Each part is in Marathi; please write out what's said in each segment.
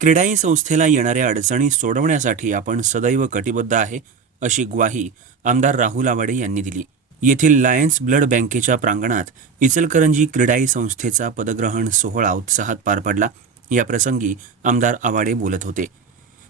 क्रीडाई संस्थेला येणाऱ्या अडचणी सोडवण्यासाठी आपण सदैव कटिबद्ध आहे अशी ग्वाही आमदार राहुल आवाडे यांनी दिली. येथील लायन्स ब्लड बँकेच्या प्रांगणात इचलकरंजी क्रीडाई संस्थेचा पदग्रहण सोहळा उत्साहात पार पडला. या प्रसंगी आमदार आवाडे बोलत होते.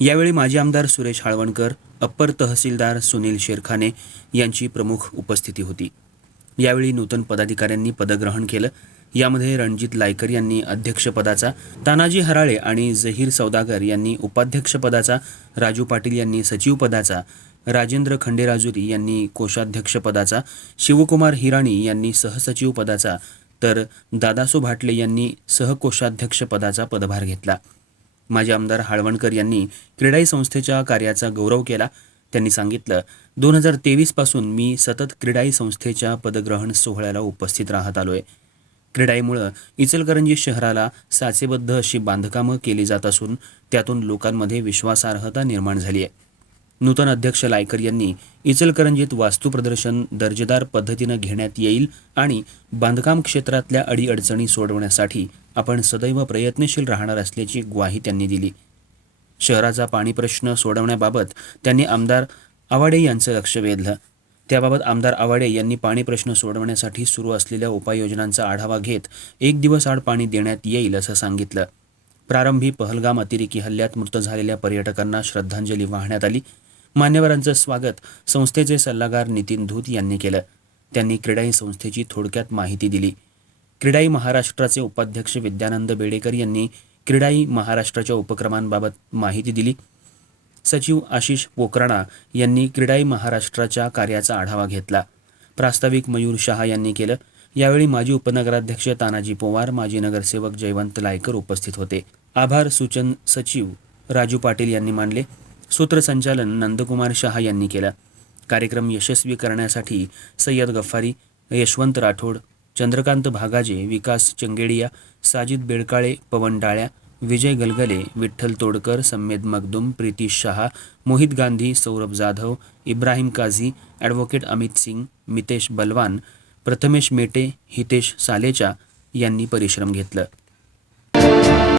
यावेळी माजी आमदार सुरेश हाळवणकर अप्पर तहसीलदार सुनील शेरखाने यांची प्रमुख उपस्थिती होती. यावेळी नूतन पदाधिकाऱ्यांनी पदग्रहण केलं. यामध्ये रणजित लायकर यांनी अध्यक्षपदाचा तानाजी हराळे आणि जहीर सौदागर यांनी उपाध्यक्षपदाचा राजू पाटील यांनी सचिवपदाचा राजेंद्र खंडेराजुरी यांनी कोषाध्यक्षपदाचा शिवकुमार हिराणी यांनी सहसचिवपदाचा तर दादासो भाटले यांनी सहकोषाध्यक्षपदाचा पदभार घेतला. माजी आमदार हाळवणकर यांनी क्रीडाई संस्थेच्या कार्याचा गौरव केला. त्यांनी सांगितलं दोन हजार तेवीसपासून मी सतत क्रीडाई संस्थेच्या पदग्रहण सोहळ्याला उपस्थित राहत आलो आहे क्रीडाईमुळं इचलकरंजी शहराला साचेबद्ध अशी बांधकामं केली जात असून त्यातून लोकांमध्ये विश्वासार्हता निर्माण झाली आहे. नूतन अध्यक्ष लायकर यांनी इचलकरंजीत वास्तू प्रदर्शन दर्जेदार पद्धतीनं घेण्यात येईल आणि बांधकाम क्षेत्रातल्या अडीअडचणी सोडवण्यासाठी आपण सदैव प्रयत्नशील राहणार असल्याची ग्वाही त्यांनी दिली. शहराचा पाणी प्रश्न सोडवण्याबाबत त्यांनी आमदार आवाडे यांचं लक्ष वेधलं. त्याबाबत आमदार आवाडे यांनी पाणी प्रश्न सोडवण्यासाठी सुरू असलेल्या उपाययोजनांचा आढावा घेत एक दिवस आड पाणी देण्यात येईल असं सांगितलं. प्रारंभी पहलगाम अतिरेकी हल्ल्यात मृत झालेल्या पर्यटकांना श्रद्धांजली वाहण्यात आली. मान्यवरांचं स्वागत संस्थेचे सल्लागार नितीन धूत यांनी केलं. त्यांनी क्रीडाई संस्थेची थोडक्यात माहिती दिली. क्रीडाई महाराष्ट्राचे उपाध्यक्ष विद्यानंद बेडेकर यांनी क्रीडाई महाराष्ट्राच्या उपक्रमांबाबत माहिती दिली. सचिव आशिष पोकराणा यांनी क्रीडाई महाराष्ट्राच्या कार्याचा आढावा घेतला. प्रास्ताविक मयूर शहा यांनी केलं. यावेळी माजी उपनगराध्यक्ष तानाजी पोवार माजी नगरसेवक जयवंत लायकर उपस्थित होते. आभार सूचन सचिव राजू पाटील यांनी मांडले सूत्रसंचालन नंदकुमार शहा यांनी केलं. कार्यक्रम यशस्वी करण्यासाठी सय्यद गफ्फारी यशवंत राठोड चंद्रकांत भागाजे विकास चंगेडिया साजिद बेळकाळे पवन डाळ्या विजय गलगले विठ्ठल तोडकर सम्मेद मगदुम प्रीती शहा मोहित गांधी सौरभ जाधव इब्राहिम काझी ॲडव्होकेट अमित सिंग मितेश बलवान प्रथमेश मेटे हितेश सालेचा यांनी परिश्रम घेतलं.